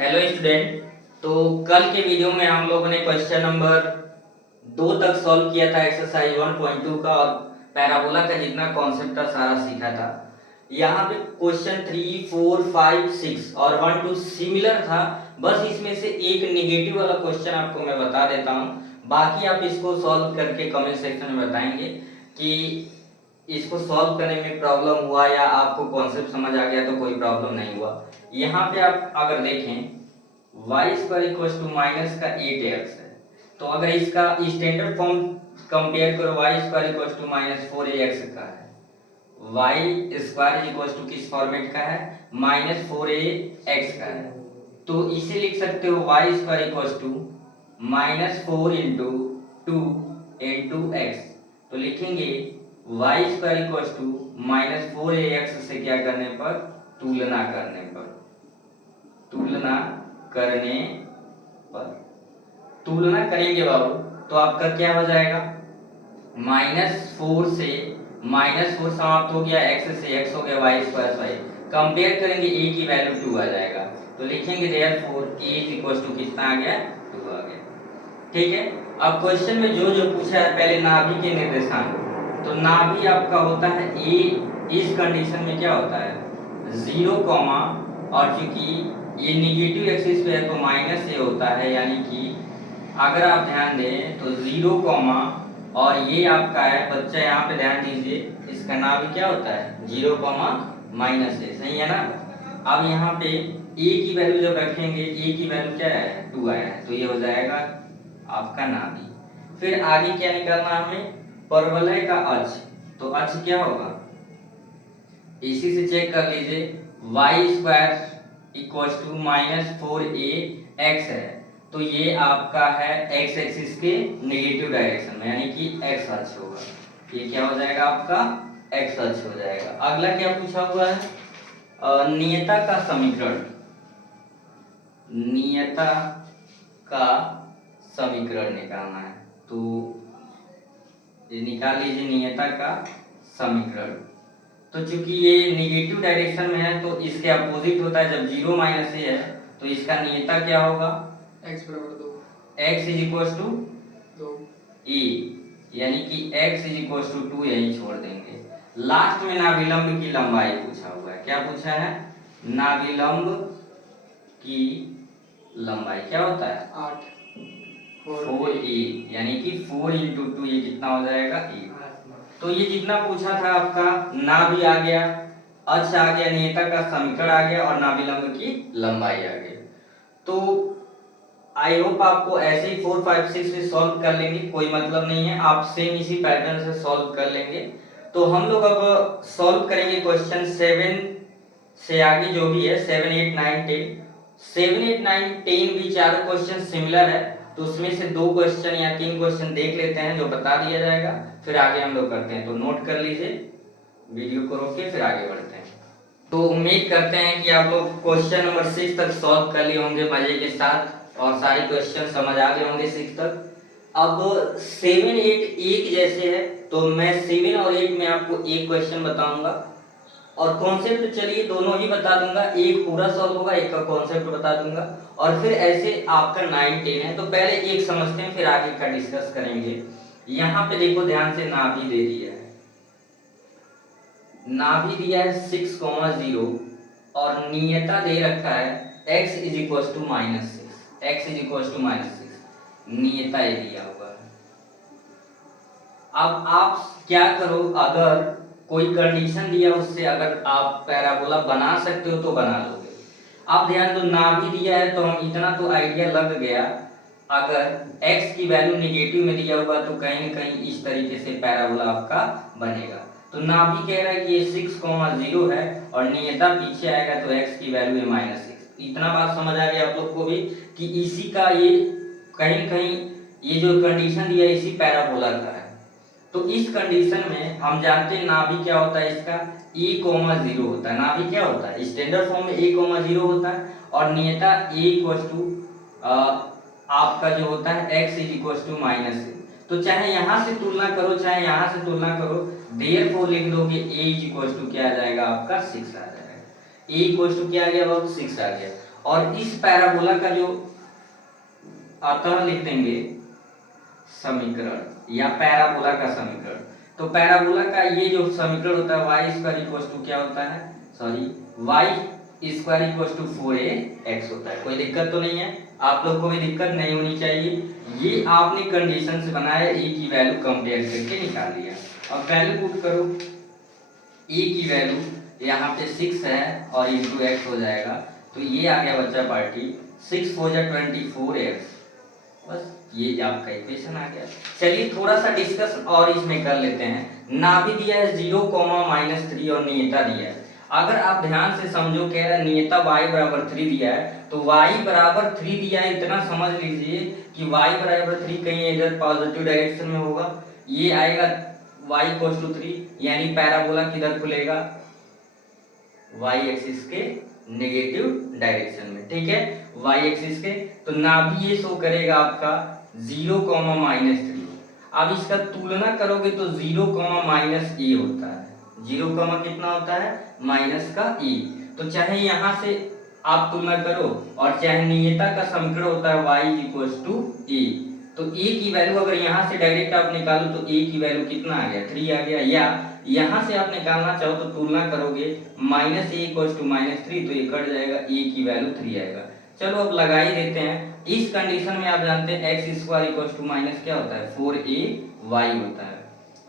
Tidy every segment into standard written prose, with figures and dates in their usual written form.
Hello student. तो कल के वीडियो में हम लोगों ने क्वेश्चन नंबर 2 तक सॉल्व किया था एक्सरसाइज 1.2 का, और पैराबोला का जितना कॉन्सेप्ट था सारा सीखा था। यहाँ पे क्वेश्चन 3, 4, 5, 6 और 1 2 सिमिलर था। बस इसमें से एक नेगेटिव वाला क्वेश्चन आपको मैं बता देता हूँ, बाकी आप इसको सॉल्व करके कमेंट सेक्शन में बताएंगे कि इसको सॉल्व करने में प्रॉब्लम हुआ या आपको कॉन्सेप्ट समझ आ गया तो कोई प्रॉब्लम नहीं हुआ। यहाँ पे आप अगर देखें y square equal to minus का 8x है, तो अगर इसका स्टैंडर्ड फॉर्म कंपेयर करो, y square equal to minus 4ax का है। वाई स्क्वायर इक्वल टू किस फॉर्मेट का है? माइनस 4ax का है। तो इसे लिख सकते हो y square equal to minus 4 into 2 into x. तो लिखेंगे y square equal to minus 4ax से क्या करने पर? तुलना करने पर। तुलना करने पर तुलना करेंगे बाबू, तो आपका क्या हो जाएगा? -4 से -4 समाप्त हो गया, x से x हो गया, y स्क्वायर वाई। कंपेयर करेंगे a की वैल्यू 2 आ जाएगा, तो लिखेंगे therefore a is equal to कितना आ गया? 2 आ गया। ठीक है। अब क्वेश्चन में जो जो पूछा है, पहले नाभि के निर्देशांक। तो नाभि आपका होता है a। इस कंडीशन में क्या होता है? 0, और चूंकि ये निगेटिव एक्सिस पे है तो माइनस ए होता है, यानी कि अगर आप ध्यान दें तो 0, और ये आपका है बच्चा, यहाँ पे ध्यान दीजिए, इसका नाभि क्या होता है? 0, माइनस ए। सही है ना? अब यहाँ पे ए की वैल्यू जब रखेंगे, ए की वैल्यू क्या है? 2 आया है, तो ये हो जाएगा आपका नाभि। फिर आगे क्या निकालना हमें? परवलय का अक्ष। तो अक्ष क्या होगा? इसी से चेक कर लीजिए, Y square equal to -4ax है, तो ये आपका है x एक्सिस के नेगेटिव डायरेक्शन में, यानी कि x अक्ष होगा। ये क्या हो जाएगा आपका? x अक्ष हो जाएगा। अगला क्या पूछा हुआ है? नियता का समीकरण। नियता का समीकरण निकालना है, तो ये निकाल लीजिए नियता का समीकरण। तो चूंकि ये नेगेटिव डायरेक्शन में है तो इसके अपोजिट होता है, जब 0 माइनस ए है तो इसका नियता क्या होगा? x बराबर 2। x is equal to 2 e, यानी कि x इज इक्वल टू 2 यही छोड़ देंगे। लास्ट में नाभिलंब की लंबाई पूछा हुआ है। क्या पूछा है? नाभिलंब की लंबाई क्या होता है? 4e, यानी कि 4 इंटू 2, ये कितना हो जाएगा? e। तो ये जितना पूछा था आपका, नाभि आ गया, अक्ष आ गया, नियता का समीकरण आ गया, और नाभिलंब की लंबाई आ गई। तो आई होप आपको ऐसे ही 4, 5, 6 से सॉल्व कर लेंगे, कोई मतलब नहीं है, आप सेम इसी पैटर्न से सॉल्व कर लेंगे। तो हम लोग अब सॉल्व करेंगे क्वेश्चन 7 से आगे जो भी है, 7, 8, 9, 10। 7, 8, 9, 10 भी चार क्वेश्चन सिमिलर है, तो उसमें से 2 क्वेश्चन या 3 क्वेश्चन देख लेते हैं जो बता दिया जाएगा, फिर आगे हम लोग करते हैं। तो नोट कर लीजिए, वीडियो को रोक के फिर आगे बढ़ते हैं। तो उम्मीद करते हैं कि आप लोग क्वेश्चन नंबर 6 तक सॉल्व कर लिए होंगे मजे के साथ, और सारे क्वेश्चन समझ आ गए होंगे 6 तक। अब 7, 8 एक जैसे है, तो मैं 7 और 8 में आपको एक क्वेश्चन बताऊंगा, और कॉन्सेप्ट चलिए दोनों ही बता दूंगा, एक पूरा सॉल्व होगा, एक का कॉन्सेप्ट बता दूंगा, और फिर ऐसे आपका 9, 10 है। तो पहले एक समझते हैं, फिर आगे का डिस्कस करेंगे। यहाँ पे देखो ध्यान से, नाभि दे दिया है, नाभि दिया है 6, 0, और नियता दे रखा है x is equal to -6। x is equal to -6 नियता ये दिया हुआ है। अब आप क्या करो, अगर कोई कंडीशन दिया उससे अगर आप पैराबोला बना सकते हो तो बना लोगे। आप ध्यान दो, नाभि दिया है तो हम इतना तो आइडिया लग गया, अगर x की वैल्यू नेगेटिव में दिया हुआ तो कहीं न कहीं इस तरीके से पैराबोला आपका बनेगा। तो नाभि कह रहा है कि ये 6, 0 है, और नियता पीछे आएगा तो x की वैल्यू है -6। इतना बात समझ आ गया आप लोग को भी कि इसी का ये कहीं कहीं ये जो कंडीशन दिया है इसी पैराबोला का है। तो इस कंडीशन में हम जानते हैं नाभि क्या होता है इसका? a, 0 होता है। नाभि क्या होता है? स्टैंडर्ड फॉर्म में a, 0 होता है, और नियता a इक्वल टू आपका जो होता है x इज इक्वल टू -6। तो चाहे यहाँ से तुलना करो चाहे यहाँ से तुलना करो, देयरफॉर लिख दोगे a इज इक्वल टू क्या आ जाएगा आपका? 6 आ जाएगा। a इक्वल टू क्या आ गया बाबू? 6 आ गया। और इस पैराबोला का जो अतः लिख देंगे समीकरण या पैराबोला का समीकरण। तो पैराबोला का ये जो समीकरण होता है वाई स्क्वायर इक्वल टू क्या होता है, sorry y square equal to 4ax होता है। कोई दिक्कत तो नहीं है, आप लोग को भी दिक्कत नहीं होनी चाहिए। ये आपने कंडीशन से बनाया, ए की वैल्यू कंपेयर करके निकाल लिया। अब वैल्यू पुट करो, ए की वैल्यू यहाँ पे 6 है और इंटू एक्स हो जाएगा, तो ये आ गया बच्चा पार्टी 6 4 जा 24x, बस ये आपका इक्वेशन आ गया। चलिए थोड़ा सा डिस्कस और इसमें कर लेते हैं। ना भी दिया है 0, -3 और नियता दिया है। अगर आप ध्यान से समझो, कह रहा है नियता y बराबर 3 दिया है, तो y बराबर 3 दिया है, इतना समझ लीजिए कि y बराबर 3 कहीं इधर पॉजिटिव डायरेक्शन में होगा, ये आएगा y इक्वल टू 3, यानी पैराबोला किधर खुलेगा, y एक्सिस के नेगेटिव डायरेक्शन में। ठीक है, y एक्सिस के, तो नाभि ये शो करेगा आपका 0, -3। अब इसका तुलना करोगे तो 0, -a होता है। 0, कितना होता है, माइनस का e। तो चाहे यहाँ से आप तुलना करो और चाहे नियता का समीकरण होता है y इक्वल टू a, तो a की वैल्यू अगर यहाँ से डायरेक्ट आप निकालो तो a की वैल्यू कितना आ गया, 3 आ गया। या यहाँ से आप निकालना चाहो तो तुलना करोगे -a इक्वल टू -3, तो ये कट जाएगा, a की वैल्यू 3 आएगा। चलो अब लगा ही देते हैं। इस कंडीशन में आप जानते हैं x square equal to minus क्या होता है, 4ay होता है।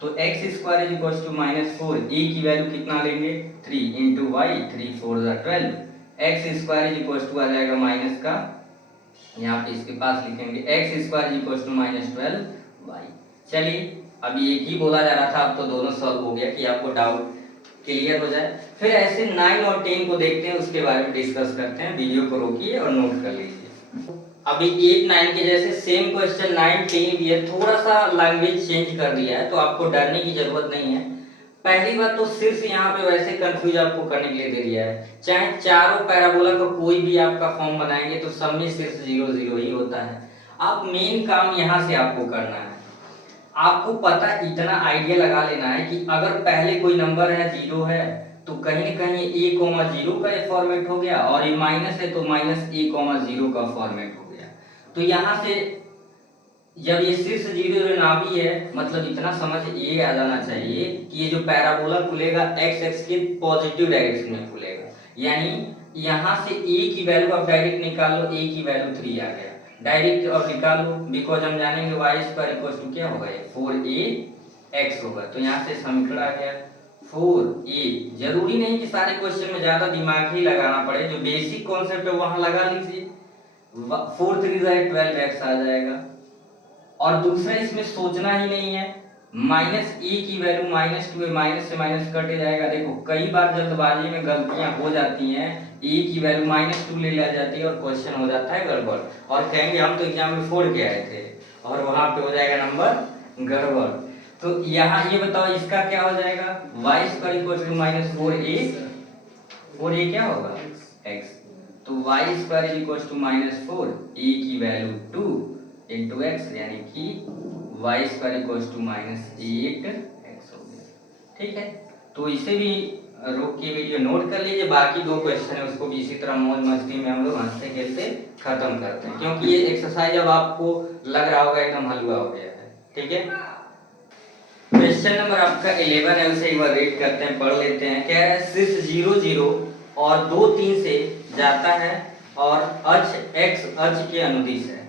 तो x square equal to -4, a की वैल्यू कितना लेंगे, 3 इंटू वाई, 3 4 जा 12, एक्स स्क्वायर इक्वल टू आ जाएगा माइनस का, यहाँ पे इसके पास लिखेंगे x square equal to -12y। चलिए अभी एक ही बोला जा रहा था, अब तो दोनों सॉल्व हो गया कि आपको डाउट क्लियर हो जाए। फिर ऐसे 9 और 10 को देखते हैं, उसके बारे में डिस्कस करते हैं। वीडियो को रोकिए और नोट कर लीजिए। अभी 8 9 के जैसे सेम क्वेश्चन 9 10 भी है, थोड़ा सा लैंग्वेज चेंज कर दिया है, तो आपको डरने की जरूरत नहीं है। पहली बात तो सिर्फ यहाँ पे वैसे कंफ्यूज आपको करने के लिए दे दिया है, चाहे चारों पैराबोला का कोई भी आपका फॉर्म बनाएंगे तो सब में सिर्फ 0 0 ही होता है। अब मेन काम यहाँ से आपको करना है, आपको पता इतना आइडिया लगा लेना है कि अगर पहले कोई नंबर है 0 है तो कहीं न कहीं a, 0 का फॉर्मेट हो गया, और ये माइनस है तो -a, 0 का फॉर्मेट हो गया। तो यहाँ से जब ये सिर्फ 0 ना भी है, मतलब इतना समझ ये आ जाना चाहिए कि ये जो पैराबोला खुलेगा x एक्स के पॉजिटिव डायरेक्शन में खुलेगा, यानी यहाँ से a की वैल्यू आप डायरेक्ट निकाल लो, a की वैल्यू 3 आ गया डायरेक्ट, और निकाल लो बिकॉज हम जानेंगे y स्क्वायर इक्वल टू क्या होगा, 4ax होगा। तो यहाँ से समीकरण आ गया 4a। जरूरी नहीं कि सारे क्वेश्चन में ज्यादा दिमाग ही लगाना पड़े, जो बेसिक कॉन्सेप्ट है वहां लगा लीजिए। 4 3 12x आ जाएगा। और दूसरा इसमें सोचना ही नहीं है, -a की वैल्यू -2 है, माइनस से माइनस कट जाएगा। देखो कई बार जल्दबाजी में गलतियां हो जाती हैं, a की वैल्यू -2 ले ली जाती है और क्वेश्चन हो जाता है गड़बड़, और कहेंगे हम तो एग्जाम में 4 के आए थे, और वहां पे हो जाएगा नंबर गड़बड़। तो यहाँ ये बताओ इसका क्या हो जाएगा, y square equal to -4a क्या होगा, x। तो y square equal to -4, a की वैल्यू 2 इंटू एक्स, यानी कि y square equal to -8x हो गया। ठीक है, तो इसे भी रोक के वीडियो नोट कर लीजिए। बाकी 2 क्वेश्चन है उसको भी इसी तरह मौज मस्ती में हम लोग हंसते खेलते खत्म करते हैं, क्योंकि ये एक्सरसाइज अब आपको लग रहा होगा एकदम हलवा हो गया है। ठीक है, क्वेश्चन नंबर आपका 11 है, उसे एक बार रीड करते हैं, पढ़ लेते हैं। कह रहा है सिर्फ 0 0 और 2 3 से जाता है और अक्ष x अक्ष के अनुदिश है।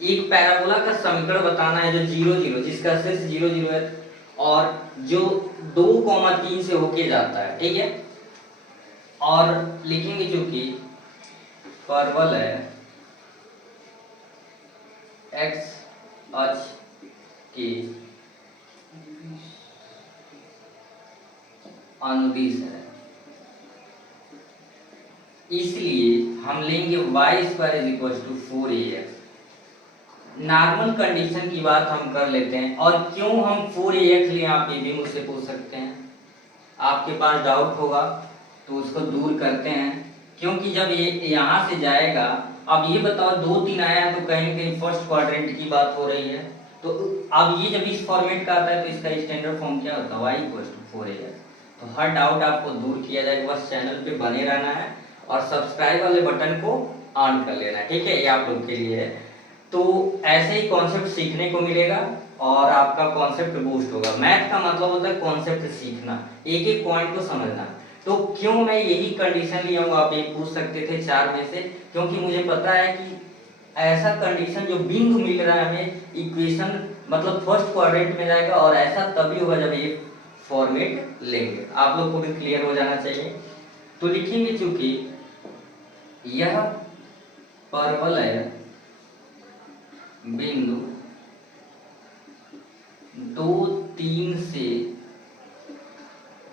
एक पैराबोला का समीकरण बताना है जो 0 0, जिसका शीर्ष 0 0 है और जो 2, 3 से होके जाता है। ठीक है, और लिखेंगे चूंकि परवल है x अक्ष के अनुदिश है, इसलिए हम लेंगे y square is equal to 4ax। Normal condition की बात हम कर लेते हैं, और क्यों हम 4ax लिए आप ये भी मुझसे पूछ सकते हैं, आपके पास डाउट होगा तो उसको दूर करते हैं। क्योंकि जब ये यहाँ से जाएगा, अब ये बताओ 2 3 आया है तो कहीं कहीं फर्स्ट क्वाड्रेंट की बात हो रही है, तो अब ये जब इस फॉर्मेट का आता है तो इसका स्टैंडर्ड फॉर्म क्या होता है, y इक्वल टू 4ax। तो हर डाउट आपको दूर किया जाएगा, बस चैनल पे बने रहना है और सब्सक्राइब वाले बटन को ऑन कर लेना, ठीक है, ये आप लोग के लिए है। तो ऐसे ही कॉन्सेप्ट सीखने को मिलेगा और आपका कॉन्सेप्ट बूस्ट होगा। मैथ का मतलब होता है कॉन्सेप्ट सीखना, एक एक पॉइंट को समझना। तो क्यों मैं यही कंडीशन लिया हूँ, आप ये पूछ सकते थे 4 में से, क्योंकि मुझे पता है कि ऐसा कंडीशन जो बिंदु मिल रहा है हमें, इक्वेशन मतलब फर्स्ट क्वाड्रेंट में जाएगा, और ऐसा तभी होगा जब ये फॉर्मेट लेंगे। आप लोग को भी क्लियर हो जाना चाहिए। तो लिखेंगे चूंकि यह परवलय बिंदु 2, 3 से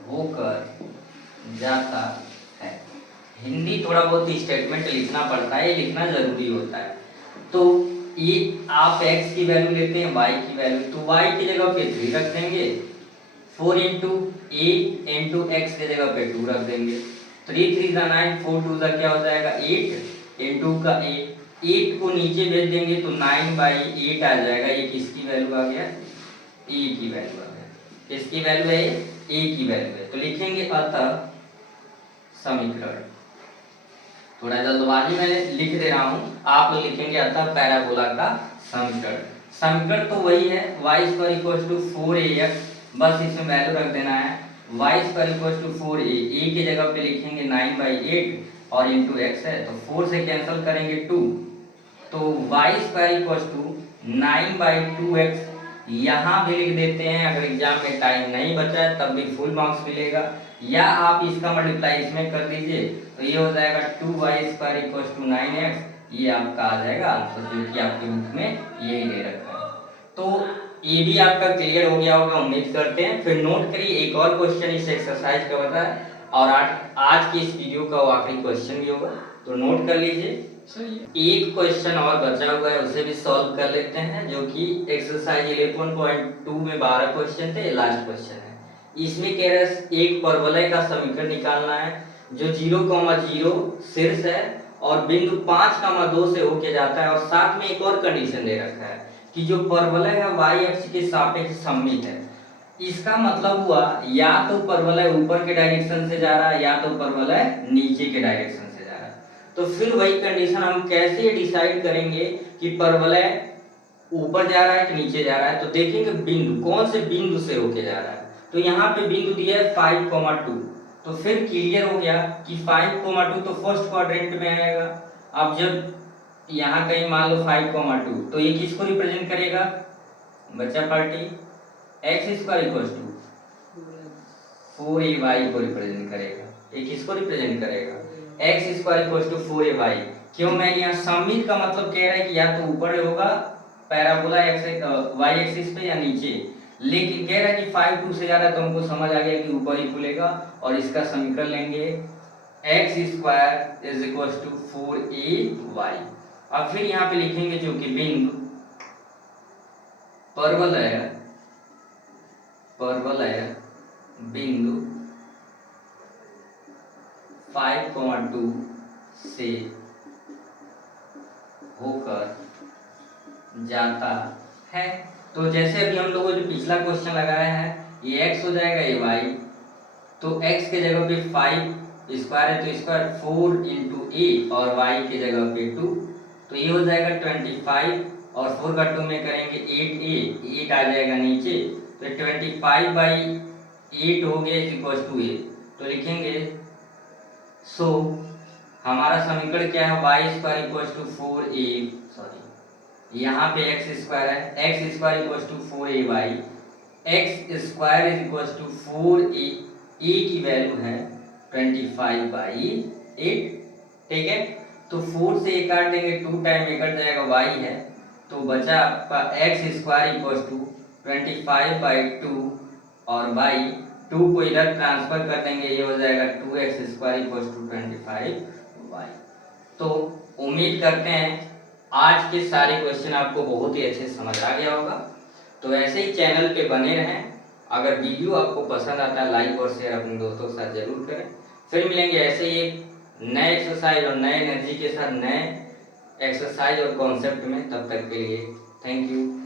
होकर जाता है। हिंदी थोड़ा बहुत स्टेटमेंट लिखना पड़ता है, ये लिखना जरूरी होता है। तो ये आप x की वैल्यू लेते हैं, y की वैल्यू, तो y की जगह पे 3 रख देंगे, 4 इंटू ए इंटू एक्स की जगह पे 2 रख देंगे, 3 3 जा 9, 4 2 जा क्या हो जाएगा 8, इंटू का 8 को नीचे भेज देंगे तो 9/8 आ जाएगा। ये किसकी वैल्यू आ गया, ए की वैल्यू आ गया। किसकी वैल्यू है, ए की वैल्यू है। तो लिखेंगे अतः समीकरण, थोड़ा जल्दबाजी में लिख दे रहा हूँ, आप लोग लिखेंगे अतः पैराबोला का समीकरण। समीकरण तो वही है, y² 4ax, बस इसमें वैल्यू रख देना है, y² 4a, a की जगह पे लिखेंगे 9/8 और इंटू एक्स है तो 4 से कैंसिल करेंगे 2, तो y² 9/2x यहाँ भी लिख देते हैं। अगर एग्जाम में टाइम नहीं बचा है तब भी फुल मार्क्स मिलेगा, या आप इसका मल्टीप्लाई इसमें कर दीजिए तो ये हो जाएगा 2y² 9x, ये आपका आ जाएगा आंसर, जो कि आपके बुक में यही दे रखा है। तो ये भी आपका क्लियर हो गया होगा, उम्मीद करते हैं। फिर नोट करिए, एक और क्वेश्चन इस एक्सरसाइज का बता है, और आज की इस वीडियो का आखिरी क्वेश्चन भी होगा, तो नोट कर लीजिए। एक क्वेश्चन और बचा हुआ है, उसे भी सॉल्व कर लेते हैं, जो कि एक्सरसाइज 11.2 में 12 क्वेश्चन थे, लास्ट क्वेश्चन है। इसमें कह रहा है एक परवलय का समीकरण निकालना है जो 0,0 शीर्ष है और बिंदु 5,2 से होके जाता है, और साथ में एक और कंडीशन दे रखा है कि जो परवलय है y अक्ष के सापेक्ष सममित है। इसका मतलब हुआ या तो परवलय ऊपर के डायरेक्शन से जा रहा है या तो परवलय नीचे के डायरेक्शन से जा रहा है। तो फिर वही कंडीशन हम कैसे डिसाइड करेंगे कि परवलय ऊपर जा रहा है कि नीचे जा रहा है। तो देखेंगे बिंदु, कौन से बिंदु से होके जा रहा है। तो यहाँ पे बिंदु दिया है 5,2, तो फिर क्लियर हो गया कि 5,2 तो फर्स्ट क्वाड्रेंट में आएगा। अब जब यहाँ कहीं मान लो 5,2, तो ये किसको रिप्रेजेंट करेगा बच्चा पार्टी, x² 4ay को रिप्रेजेंट करेगा। ये किसको रिप्रेजेंट करेगा, x² 4ay। क्यों, मैं यहाँ सममित का मतलब कह रहा है कि या तो ऊपर होगा पैराबोला y एक्सिस पे या नीचे, लेकिन कह रहा है कि 5,2 से जा रहा है तो हमको समझ आ गया कि ऊपर ही खुलेगा, और इसका समीकरण लेंगे x² 4ay। अब फिर यहाँ पे लिखेंगे जो कि बिंदु परवलय बिंदु 5,2 से होकर जाता है। तो जैसे अभी हम लोगों ने पिछला क्वेश्चन लगाया है, ये x हो जाएगा, ये y, तो x के जगह पे 5 स्क्वायर है तो स्क्वायर 4 इंटू ए, और y के जगह पे 2, तो ये हो जाएगा 25, और 4 का 2 में करेंगे 8a, 8 आ जाएगा नीचे, तो 25/8 हो गया इक्वल टू a। तो लिखेंगे सो हमारा समीकरण क्या है, y² 4a, सॉरी यहाँ पे x² है, x² 4ay, x² 4a, a की वैल्यू है 25/8, ठीक है। तो 4 से 1 काट देंगे, 2 टाइम 1 कट जाएगा, y है, तो बचा आपका x² 25/2, और y 2 को इधर ट्रांसफर कर देंगे, ये हो जाएगा 2x² 25y। तो उम्मीद करते हैं आज के सारे क्वेश्चन आपको बहुत ही अच्छे समझ आ गया होगा। तो ऐसे ही चैनल पे बने रहें। अगर वीडियो आपको पसंद आता है लाइक और शेयर अपने दोस्तों के साथ जरूर करें। फिर मिलेंगे ऐसे ही एक नए एक्सरसाइज और नए एनर्जी के साथ, नए एक्सरसाइज और कॉन्सेप्ट में। तब तक के लिए थैंक यू।